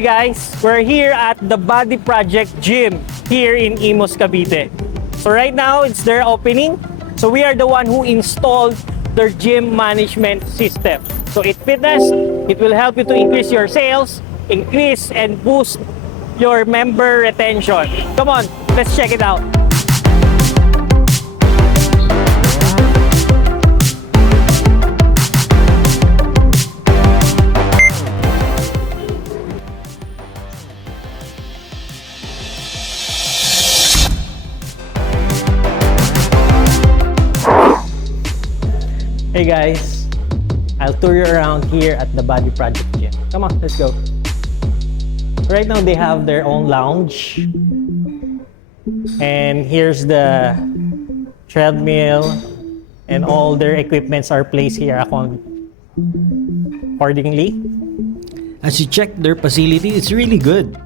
Hi guys, we're here at the Body Project Gym here in Imus, Cavite. So right now it's their opening. So we are the one who installed their gym management system. So it fitness, it will help you to increase your sales, increase and boost your member retention. Come on, let's check it out. Hey guys, I'll tour you around here at the Body Project Gym. Come on, let's go. Right now they have their own lounge. And here's the treadmill and all their equipments are placed here accordingly. As you check their facility, it's really good.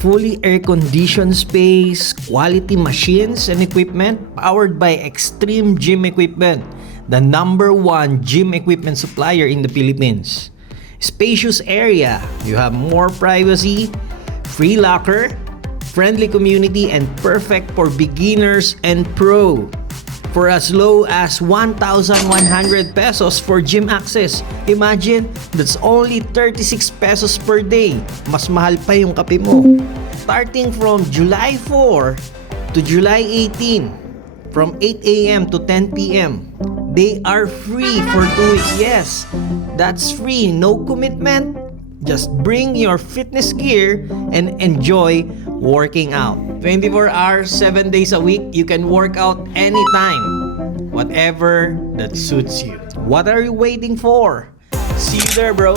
Fully air-conditioned space, quality machines and equipment powered by Extreme Gym Equipment, the #1 gym equipment supplier in the Philippines. Spacious area, you have more privacy, free locker, friendly community, and perfect for beginners and pro. For as low as 1,100 pesos for gym access. Imagine, that's only 36 pesos per day. Mas mahal pa yung kape mo. Starting from July 4 to July 18, from 8 a.m. to 10 p.m. They are free for 2 weeks. Yes, that's free. No commitment. Just bring your fitness gear and enjoy working out. 24 hours, 7 days a week. You can work out anytime. Whatever that suits you. What are you waiting for? See you there, bro.